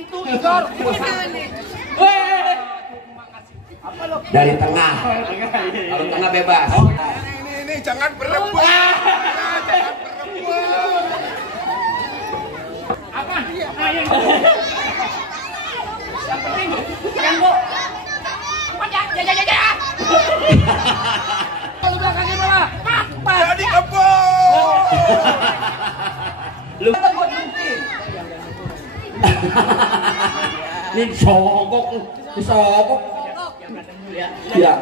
pintu, Igor. Dari tengah. Kalau tengah bebas. Ini jangan berebut. Jangan berebut. Apa? Yang penting, yang bu. Ya. Kalau belakangnya malah, Jadi kebun. Lu ini sogok. Ya.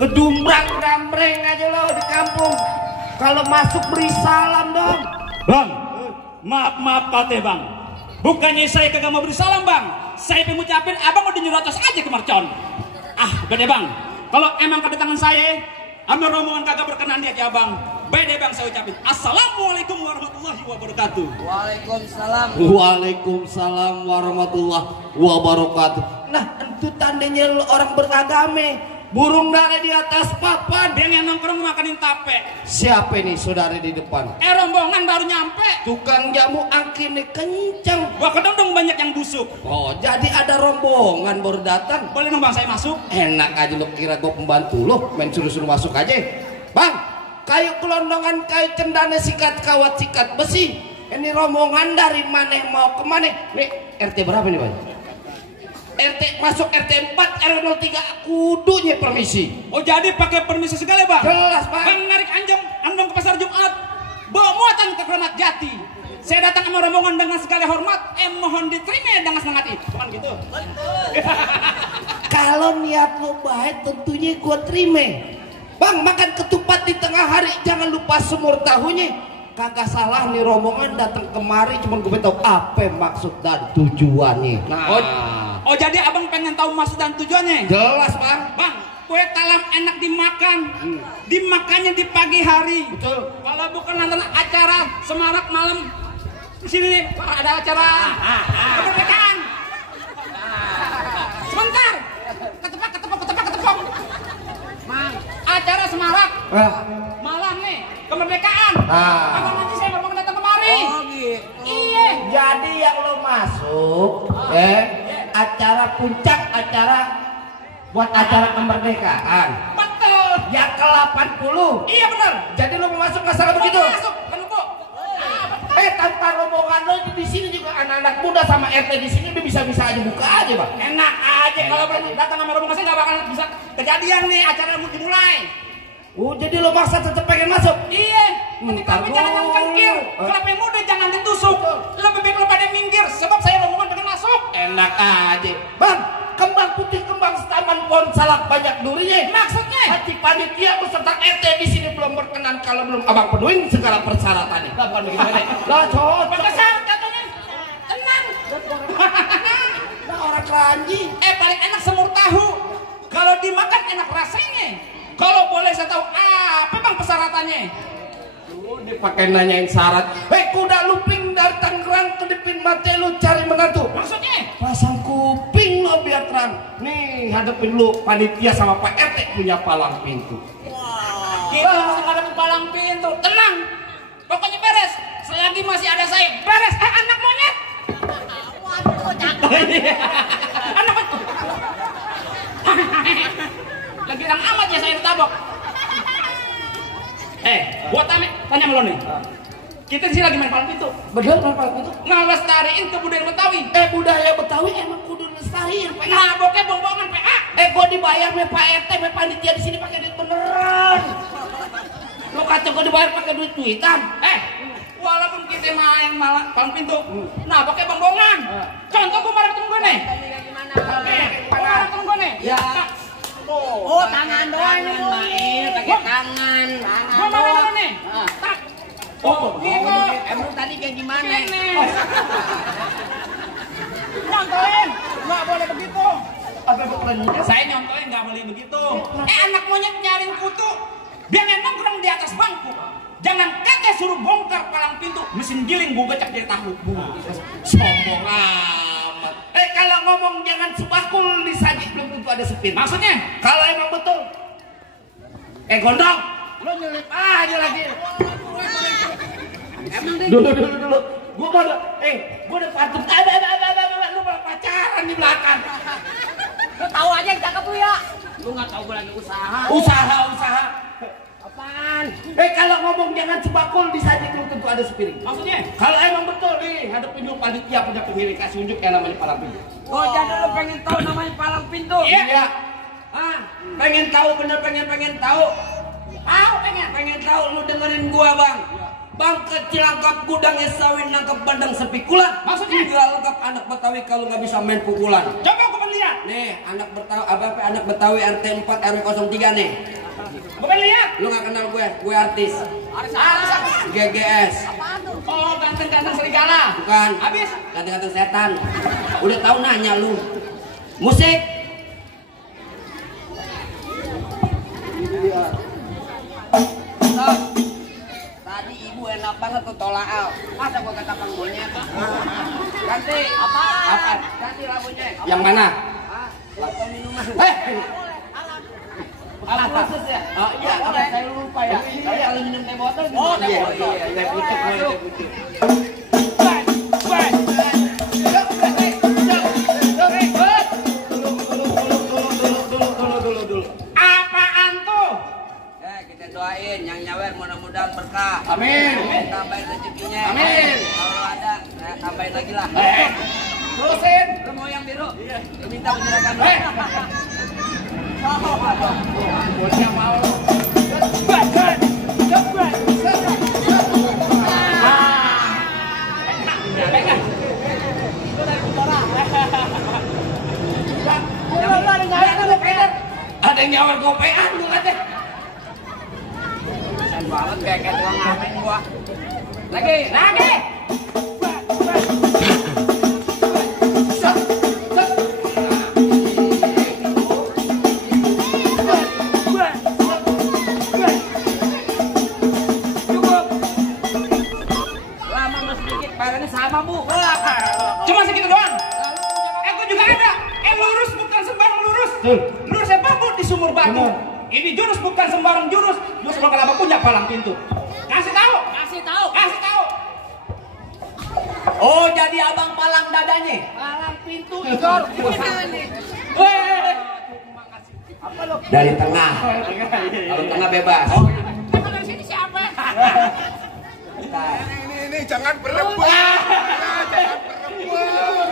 Gedumbrang-gambreng aja lo di kampung. Kalau masuk beri salam dong. Bang, maaf kate bang. Bukannya saya kagak mau beri salam bang. Saya pengucapin abang udah nyurotos aja ke mercon. Gede bang. Kalau emang kedatangan saya, sama rombongan kagak berkenan di hati abang. Beda bang saya ucapin. Assalamualaikum warahmatullahi wabarakatuh. Waalaikumsalam warahmatullahi wabarakatuh. Nah, itu tandanya lu orang beragame. Burung dara di atas papan. Dia yang nongkrong makanin tape. Siapa ini saudara di depan? Rombongan baru nyampe. Tukang jamu angkin nih kenceng. Wah kedondong banyak yang busuk. Oh jadi ada rombongan baru datang. Boleh dong bang saya masuk? Enak aja lo kira gue pembantu lo. Main suruh-suruh masuk aja. Bang, kayu kelondongan, kayu cendana, sikat kawat, sikat besi. Ini rombongan dari mana mau kemana? Nih RT berapa nih bang? RT masuk RT 4 RW 03 kudunya permisi. Oh jadi pakai permisi segala bang? Jelas bang. Bang narik andong ke pasar Jumat, bawa muatan ke Keramat Jati. Saya datang sama rombongan dengan segala hormat, mohon diterima dengan senang hati. Bukan gitu? Kalau niat lo baik tentunya gua terima. Bang makan ketupat di tengah hari jangan lupa semur tahunya. Kagak salah nih rombongan datang kemari cuman gue tahu apa maksud dan tujuannya. Oh jadi abang pengen tahu maksud dan tujuannya? Jelas bang. Bang, kue talam enak dimakan, dimakannya di pagi hari. Betul. Kalau bukan nonton acara semarak malam, di sini nih ada acara kemerdekaan. Sebentar, ketepok. Mang, acara semarak. Malam nih kemerdekaan. Abang nanti saya ngomong datang kemari. Oh gitu. Iya. Jadi yang lo masuk, acara puncak, acara buat acara kemerdekaan. Betul. Yang ke-80. Iya benar. Jadi lo mau masuk nggak salah begitu? Masuk, kan bu. Tanpa rombongan lo di sini juga anak-anak muda sama RT di sini udah bisa-bisa aja buka aja bang. Enak aja kalau datang sama rombongan saya nggak bakal bisa kejadian nih acara dimulai. Oh jadi lo maksa tetap pengen masuk? Iya. Ketika bicara yang cengkir, kelapa yang muda jangan ditusuk. Lebih baik lo pada minggir, sebab saya rombongan pengen masuk. Enak aja, bang. Kembang putih, kembang setaman, pohon salak banyak durinya. Maksudnya? Hati panitia beserta RT di sini belum berkenan kalau belum abang penuhin segala persyaratannya. Lah bukan begitu nih. Lah cocok. Berkesan katanya. Tenang. Nah orang keranji. Paling enak semur tahu. Kalau dimakan enak rasanya. Kalau boleh saya tahu apa bang persyaratannya? Dipakai nanyain syarat. Kuda luping dari Tangerang ke Dipin Mate lu cari menantu. Maksudnya? Pasang kuping lo biar terang. Nih hadapin lu panitia sama Pak RT punya palang pintu. Kita masih ada palang pintu. Tenang. Pokoknya beres. Selagi masih ada Anak itu. Lagi orang amat ya saya ditabok. Gua tanya sama lo nih. Kita di sini lagi main palang pintu. Bener main palang pintu. Ngelestariin kebudayaan Betawi. Budaya Betawi emang kudu lestariin, Pak. Naboknya bongbongan, PA. Gua dibayar me Pak RT, me panitia di sini pakai duit beneran. Lo kacau gua dibayar pakai duit duitan. Walaupun kita main malah palang pintu, naboknya bongbongan. Contoh gua kemarin ketemu gue nih. Gimana? Kemarin ketemu gue nih. Ya. Oh, tangan doang main, pakai tangan. Gua main dulu nih. Tak. Gitu. Emang tadi kayak gimana? Ini. Nyontoin, nggak boleh begitu. Saya nyontoin nggak boleh begitu. Anak monyet nyariin kutu, dia nongkrong di atas bangku. Jangan kakek suruh bongkar palang pintu, mesin giling gua gecek dari tahu. Sombong amat. Kalau ngomong jangan sebakul disaji belum tentu ada sepir. Maksudnya? Kalau emang betul. Gondong, lo nyelip aja lagi. Dulu. Gua udah patut. Lu malah pacaran di belakang. Lu tahu aja yang cakep tuh ya. Lu nggak tahu gue lagi usaha. Usaha. Apaan? Kalau ngomong jangan sebakul disaji belum tentu ada sepiring. Maksudnya? Kalau emang betul nih, hadapin dulu panitia punya pemilik kasih unjuk yang namanya palang pintu. Oh, jadi lu pengen tahu namanya palang pintu? Iya. Pengen tahu bener pengen tahu. Pengen tahu lu dengerin gua, Bang. Bang kecil angkap gudangnya sawin nangkep bandang sepikulan. Maksudnya? Gak lengkap anak Betawi kalau nggak bisa main pukulan. Coba gua lihat. Nih, anak Betawi RT 4 RW 03 nih. Gua lihat. Lu nggak kenal gue artis. Artis apa? GGS. Oh, ganteng-ganteng serigala. Bukan. Habis? Ganteng-ganteng setan. Udah tahu nanya lu. Musik. Tadi ibu enak banget tuh tolaal. Masa gua kata Bang monyet? Ganti. Apa? Ganti lagunya. Yang mana? Lagu minuman. Alat khusus ya? Oh iya, saya lupa ya. Saya kalau minum teh botol gitu. Oh, iya. teh putih. Dulu. Apaan tuh? Kita doain yang nyawer mudah-mudahan berkah. Amin. Tambahin rezekinya. Amin. Kalau ada, tambahin lagi lah. Terusin. Lu mau yang biru? Iya. Lu minta penyerahan doa. Bocah mau. Ada yang nyawer gopean lu katanya. Keren banget kayak tukang ngamen gua. Lagi. Lama mas sedikit, parahnya sama bu. Cuma segitu doang. Gua juga ada. Lurus bukan sembarang lurus. Lurusnya bambu di sumur batu. Ini jurus bukan sembarang jurus. Jurus bakal apa punya palang pintu. Kasih tahu. Oh jadi abang palang dadanya. Palang pintu Igor. Dari tengah. Kalau tengah bebas. Kalau sini siapa? Ini jangan berebut. Jangan berebut.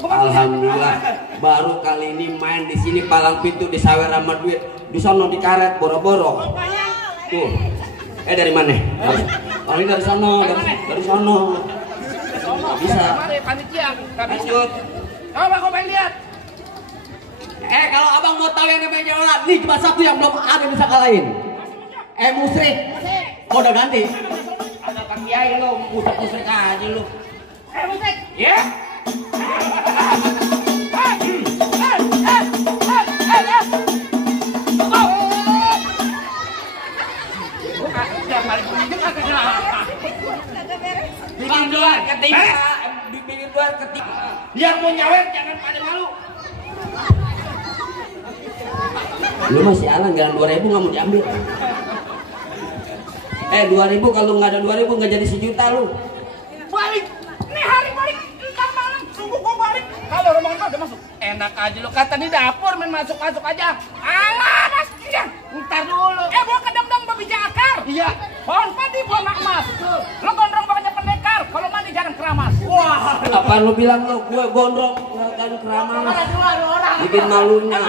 Alhamdulillah baru kali ini main di sini palang pintu di sawer sama duit. Di sono di karet boro-boro. Tuh. Dari mana? Oh ini dari sono, dari sono. Bisa. Mari panitia. Lanjut. Coba kau pengen lihat. Kalau abang mau tahu yang namanya Jola, nih cuma satu yang belum ada yang bisa kalahin. Musrik. Oh, udah ganti. Ada Pak Kiai lo, musik aja lo. Musik. Ya. Bikin luar ketika, bikin luar ketika. Yang mau nyawer jangan pada malu. Lu masih alang, jalan 2.000 nggak mau diambil. 2.000 kalau nggak ada 2.000 nggak jadi 1 juta lu. Balik. Nih hari balik. Ikan Oh, rombongan kau udah masuk. Enak aja lo kata di dapur main masuk aja. Alah, nasinya. Ntar dulu. Gua kedem-dem babi jakar. Iya. Pohon padi buah nak emas. Lo gondrong bakatnya pendekar. Kalau mandi jangan keramas. Wah. Apa lu bilang lo gue gondrong kan keramas. Bikin malunya.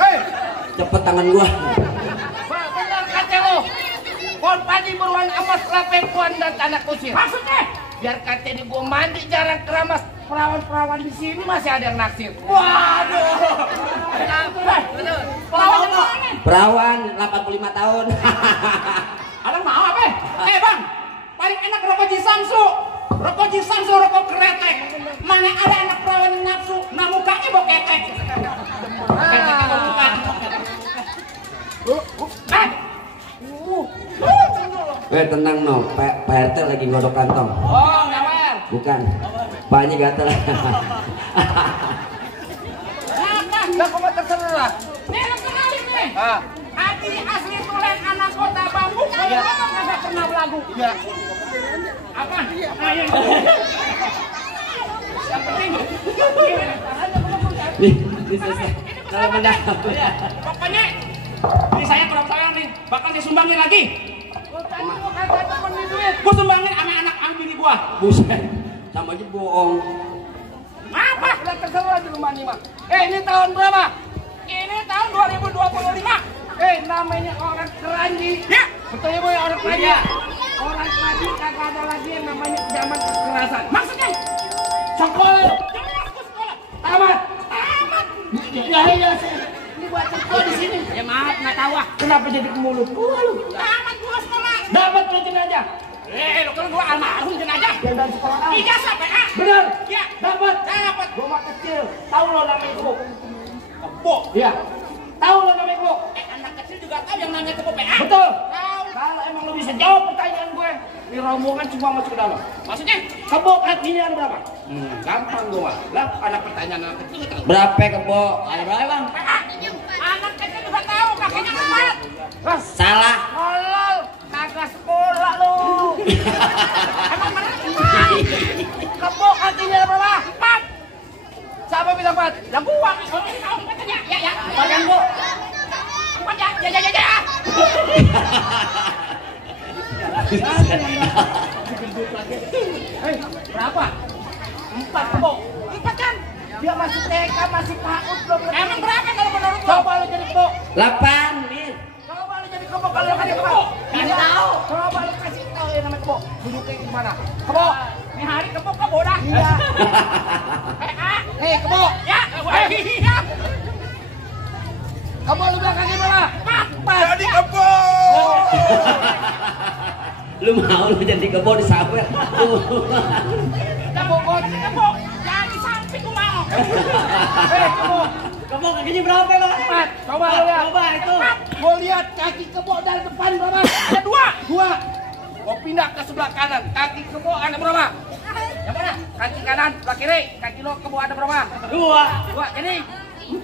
Hei, Cepet tangan gua. benar kata lo. Pohon padi berwarna emas, lapepuan dan tanah kusir. Maksudnya? Biar kata di gua mandi jarang keramas. Perawan-perawan di sini masih ada yang naksir. Waduh. Perawan mana? Perawan 85 tahun. Ada mau apa? Bang, paling enak rokok Jisamsu. Rokok Jisamsu, rokok kretek. Mana ada anak perawan yang nafsu, nah mukanya bau ketek. Tenang no, Pak RT lagi ngodok kantong. Oh, ngawel. Bukan. Paknya gatel. Lah kok terserah. Nih, lo kenalin nih. Ah. Adi asli tulen anak kota Bambu. Kamu nggak pernah belagu. Iya. Apa? Ayo. Yang penting. Nih, selesai. Kalau benar. Pokoknya ini saya kalau saya nih bakal disumbangin lagi. Gua sumbangin sama anak bini gua. Buset. Sama aja bohong. Apa? Udah terserah di rumah nih, Mak. Ini tahun berapa? Ini tahun 2025. Namanya orang keranji. Ya. Betul ya, Boy, orang keranji. Iya. Orang keranji kagak ada lagi yang namanya zaman kekerasan. Maksudnya? Sekolah. Jangan aku sekolah. Tamat. Tamat. Ya, ini buat sekolah di sini. Ya maaf, nggak tahu ah. Kenapa jadi ke mulut gua lu? Tamat gua sekolah. Dapat lu jenajah. Lo kan gua almarhum jenajah. Yang dari sekolah kamu. Ijazah PA. Benar. Ya. Dapat. Dapat. Gua mah kecil. Tahu lo namanya kebo? Kebo. Iya. Tahu lo namanya kebo? Anak kecil juga tahu yang namanya kebo PA. Betul. Tahu. Kalau emang lo bisa jawab pertanyaan gue, ini rombongan semua masuk ke dalam. Maksudnya? Kebo kakinya ada berapa? Gampang gue mah. Lah anak pertanyaan anak kecil tahu. Berapa kebo? Ada berapa bang? PA. Anak kecil juga tahu kakinya 4. Salah. Tolol, kagak sekolah lo. Emang bener? Kebo kakinya ada berapa? 4. Siapa bilang 4? Lah gua kalau ini tahu katanya. Ya. Badan gua. 4 ya. Berapa? 4 kebo. 4 kan? Dia masih TK, masih PAUD belum. Emang berapa kalau menurut lo? Coba lo jadi kebo. 8 nih. Coba lo jadi kebo kalau lo kasih kebo. Kasih tahu. Coba lo kasih tahu yang namanya kebo. Duduknya di mana? Kebo. Ini hari kebo dah. Iya. PA. Nih kebo. Ya. Iya. Kebo lu bilang kaki berapa? 4. Jadi kebo. Lu mau lu jadi kebo di sawer. Kebo kok. Kebo. Jadi samping gua mau. Kebo. Kebo kakinya berapa bang? 4. Coba lu lihat. Coba itu. Gua lihat kaki kebo dari depan berapa? Ada 2. 2. Gua pindah ke sebelah kanan. Kaki kebo ada berapa? Yang mana? Kaki kanan, sebelah kiri. Kaki lo kebo ada berapa? 2. 2. Jadi 4.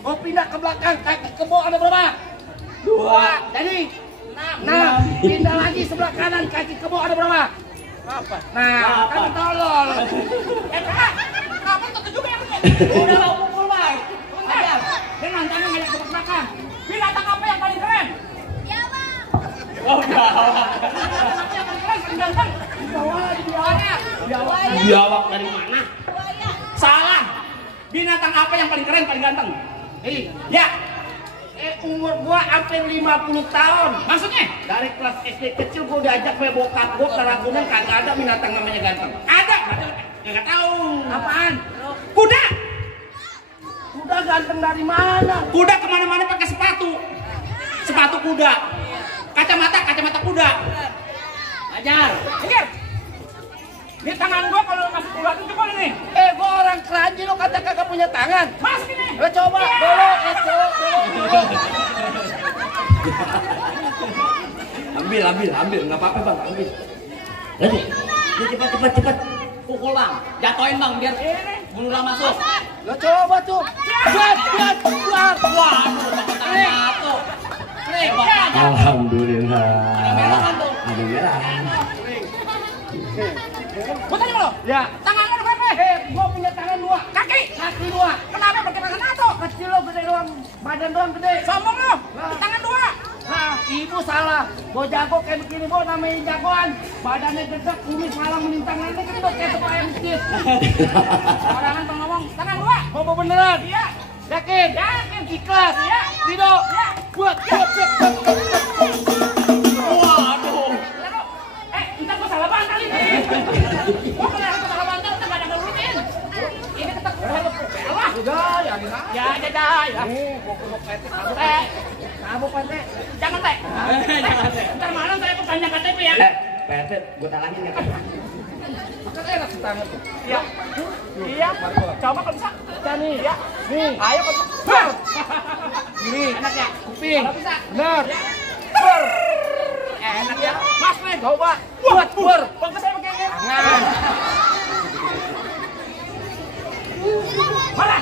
Gua pindah ke belakang. Kaki kebo ada berapa? 2. Jadi 6. Pindah lagi sebelah kanan. Kaki kebo ada berapa? 8. Nah, kan tolol. Kak, kamu tentu juga yang udah mau pukul baik. Ajar, dengan tangan ngajak ke belakang. Binatang apa yang paling keren? Oh, biawak. Binatang yang paling keren, paling ganteng. Biawak dari mana? Salah. Binatang apa yang paling keren, paling ganteng? Ya. Umur gua hampir 50 tahun. Maksudnya? Dari kelas SD kecil gua diajak sama bokap gua ke Ragunan, kagak ada binatang namanya ganteng. Ada. Nggak tahu. Apaan? Kuda. Kuda ganteng dari mana? Kuda kemana-mana pakai sepatu. Sepatu kuda. Kacamata kuda. Ajar. Ajar. Ini tangan gua kalau masuk kuda itu coba nih. Gua orang keranji lo kata kagak punya tangan. Mas gini. Lo coba dulu, dulu. Ambil, nggak apa-apa bang, ambil. Lanjut, cepat. Pukul bang, jatoin bang biar bululah masuk. Lo coba tuh. Buat. Waduh, jatuh. Alhamdulillah. Ada merah kan tuh? Ada merah. Gua tanya lo. Ya. Tangan lu berapa? badan doang gede. Sombong lo, tangan dua. Nah, ibu salah. Bo jago kayak begini, bo namanya jagoan. Badannya gede, kumis malang melintang nanti gendut kayak tepung ayam masjid. Orangan tuh ngomong, tangan dua. Bo beneran. Iya. Yakin? Yakin, ikhlas. Ya, Rido. Ya, buat. Waduh. Entar gua salah bantal ini. Gua kalau salah bantal, entar gak ada nurutin. Ini tetap Allah. Ya. Kamu PT. Jangan teh. Ntar malam saya pertanya KTP ya. PT, gue talangin ya. Makan enak sih tangan tuh. Iya. Coba kalau bisa. Nih. Ya. Nih. Ayo kalau bisa. Kiri. Enak ya. Kuping. Kalau bisa. Benar. Ber. Enak ya. Mas nih, coba. Buat ber. Bang saya begini. Tangan. Mana?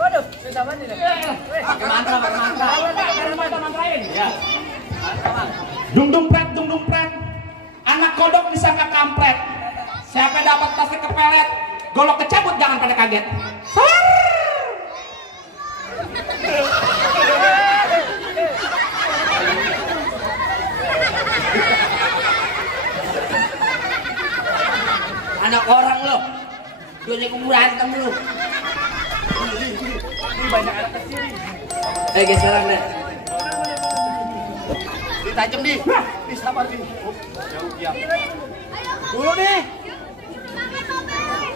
Waduh, sudah mandi nih. Pakai mantra. Mantrain. Ya. Dung pret. Anak kodok disangka kampret. Siapa dapat tasnya kepelet, golok kecabut jangan pada kaget. Anak orang lo. Dunia kuburan kamu lo. Ini banyak anak kecil. Geseran deh. Ditajam di. Sabar di. Ya. Dulu nih.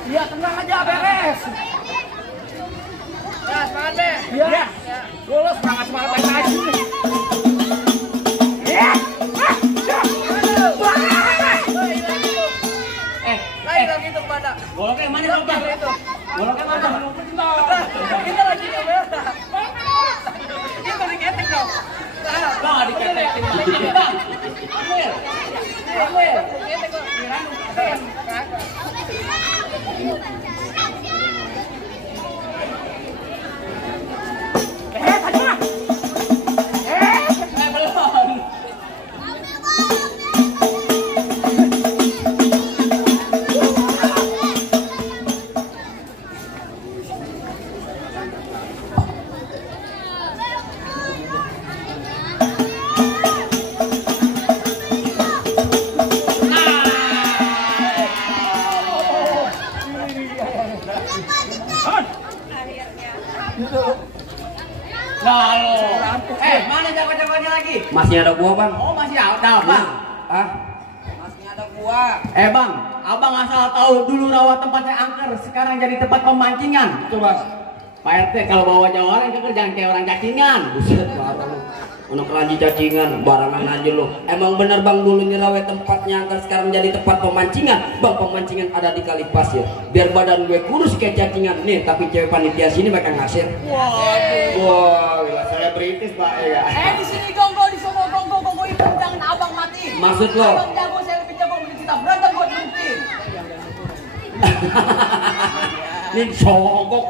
Iya, tenang aja, beres. Ya, semangat deh. Iya. Dulu semangat baik aja. Iya. Lain lagi itu pada. Goloknya mana itu? Goloknya mana? Kita lagi kamera. Kita diketek dong. Bang, diketekin. Bang. Ambil. Mana jago-jagonya lagi? Masih ada gua, Bang. Oh, masih ada, Bang. Masih ada gua. Bang, abang asal tahu dulu rawa tempatnya angker, sekarang jadi tempat pemancingan. Coba. Pak RT kalau bawa Jawa orang jangan kayak orang cacingan. Buset, parah lu. Anak lanji cacingan, barangan aja lu. Emang bener Bang dulu Rawe tempatnya angker sekarang jadi tempat pemancingan. Bang, pemancingan ada di kali pasir. Biar badan gue kurus kayak cacingan nih, tapi cewek panitia sini mereka ngasih. Wah, gila selebritis Pak ya. Di sini gonggo, di sono gonggo itu jangan abang mati. Maksud lo? Abang jago, saya lebih jago kita berantem buat nanti. Ini sogok.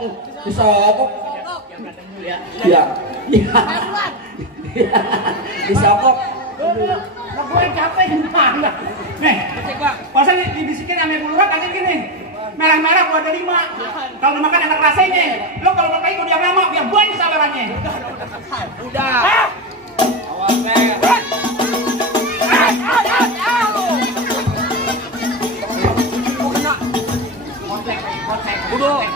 Iya. Disogok. Lah gue capek gimana? Nih, cek Pak. Pasal dibisikin sama ibu lurah kagak gini. Merah-merah gua ada 5. Kalau makan enak rasanya. Lo kalau makan itu dia lama biar banyak sabarannya. Udah. Awas, Nek. Udah.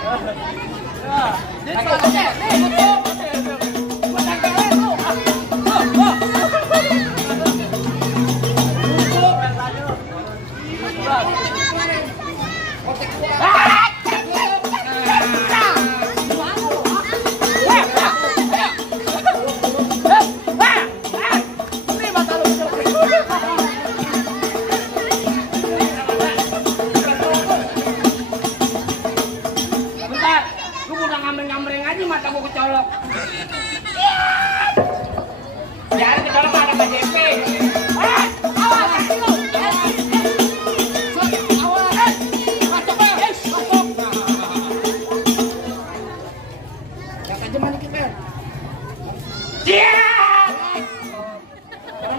Bentar, lu udah ngambil-ngambil aja mata gua kecolok. Jangan kecolok ada KJP. Awas, lu.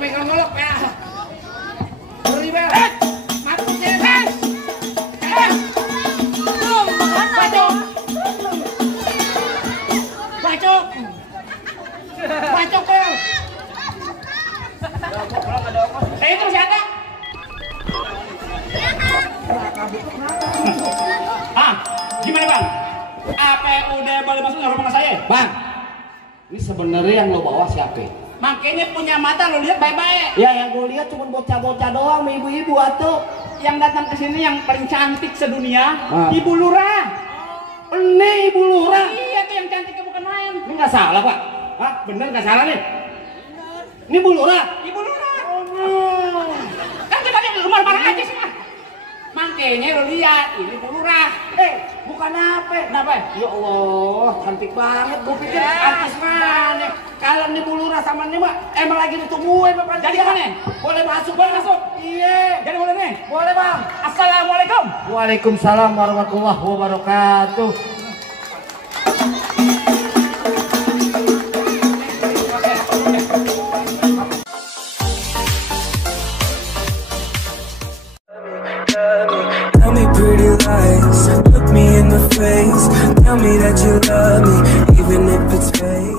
Megang ngolok ya. Beri bel. Mati sih. Belum makan aja. Itu masih ada. Ah, gimana bang? Apa udah boleh masuk ke rumah saya? Bang, ini sebenarnya yang lo bawa siapa? Makanya punya mata lo lihat baik-baik. Ya yang gue lihat cuma bocah-bocah doang, ibu-ibu atuh. Yang datang ke sini yang paling cantik sedunia, Ah. Ibu Lurah. Ini ibu lurah. Iya tuh yang cantiknya bukan main. Ini nggak salah pak? Hah? Bener nggak salah nih? Ini ibu lurah. Ibu Lurah. Kan kita di rumah bareng aja sih mah. Makanya lo lihat ini Ibu Lurah. Bukan apa? Kenapa? Ya Allah, cantik banget. Gue pikir artis mana? Kalau nih Bu Lurah sama nih Mbak, emang lagi ditungguin Bapak. Jadi mana? Boleh masuk, Boleh masuk? Iya. Jadi boleh nih. Boleh Bang. Assalamualaikum. Waalaikumsalam warahmatullahi wabarakatuh. Tell me pretty lies, look me in the face. Tell me that you love me, even if it's fake.